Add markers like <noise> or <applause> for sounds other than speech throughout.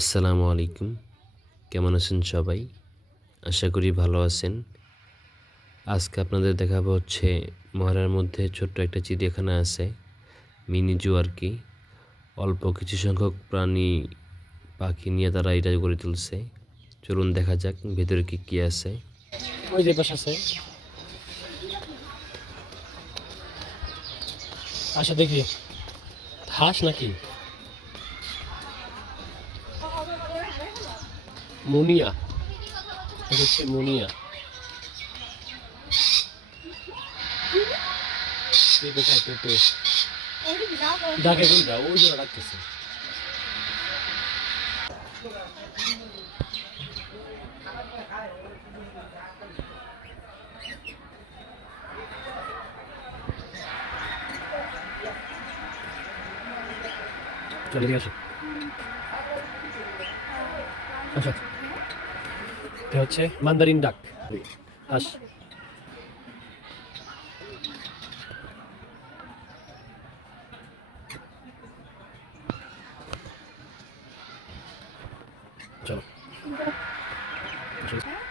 আসসালামু আলাইকুম। কেমন আছেন সবাই? আশা করি ভালো আছেন। আজকে আপনাদের দেখাবো হচ্ছে মহড়ার মধ্যে ছোট্ট একটা চিড়িয়াখানা আছে, মিনি জু আর কি। অল্প কিছু সংখ্যক প্রাণী, পাখি নিয়ে তারা এটা গড়ে তুলছে। চলুন দেখা যাক ভেতরে কি কি আছে। ওই যে পাশে আছে। আচ্ছা দেখি। হাঁস নাকি? মুনিয়া। হচ্ছে মুনিয়া। পেঁপে খায় পেঁপে চলে আসো। আচ্ছা এটা হচ্ছে মান্দারিন ডাক। আস। চলো।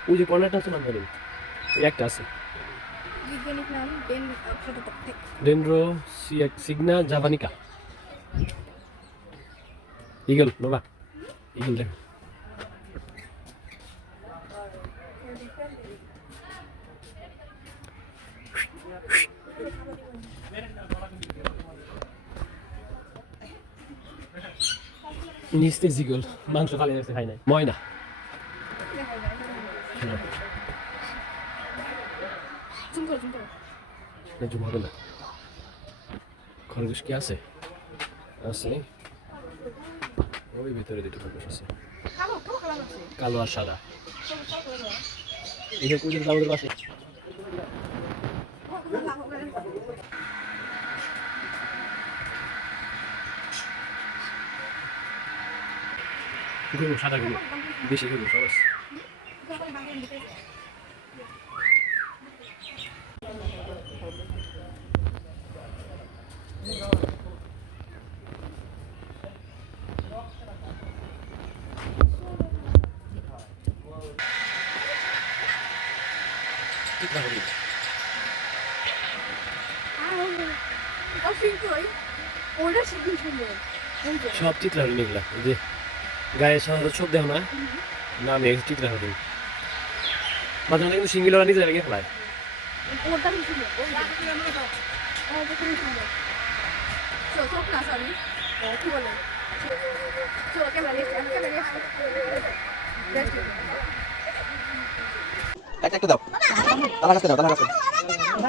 ওই যে কর্নারটা আছে মান্দারিন একটা আছে। Dendrocygna javanica. ইগল নোবা ইগল দেখ। নিস্তেজ ইগল মাংস খালি খাই নাই। ময়না। না খরগোশ কি আছে? আছে। ওই ভিতরে দুটো খরগোশ আছে। কালো আর সাদা। সব সব কালার আছে এখানে কুকুর আমাদের পাশে গরু সাদা গরু দেশি গরু সবাই ওটা শিখুন সুন্দর এই যে, সব চিত্রা হরিণ এগুলা যে গায়ে সাধারণত চোখ দেও না না নেই চিত্রা হরিণ মাঝে মাঝে কিন্তু সিঙ্গিলরা নিজে লেগে ফেলায় ওটা খুব সুন্দর ওই যে। ও, ওটা খুবই সুন্দর চলো, চোখ না, sorry। ও, কি বলে? চলো, ক্যামেরা নিয়ে এসো, আমি ক্যামেরা নিয়ে আসছি। Best video। একটা একটু দাও তালা কাছে দাও তালা কাছে <laughs>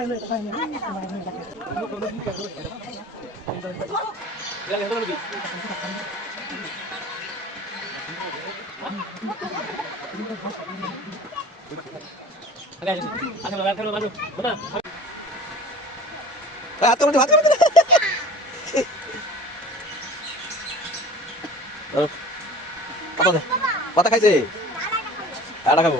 পাতা খাইছে? আটা খাব।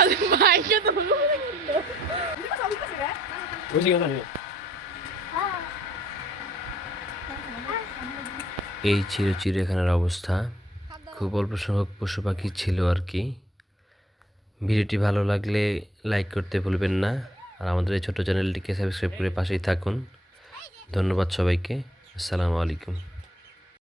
আসো, এদিকে আসো রে। বুঝি কথা নেই এই ছিল চিড়িয়াখানার অবস্থা। খুব অল্প সংখ্যক পশু পাখি ছিল আর কি। ভিডিওটি ভালো লাগলে লাইক করতে ভুলবেন না। আর আমাদের এই ছোটো চ্যানেলটিকে সাবস্ক্রাইব করে পাশেই থাকুন। ধন্যবাদ সবাইকে। আসসালামু আলাইকুম।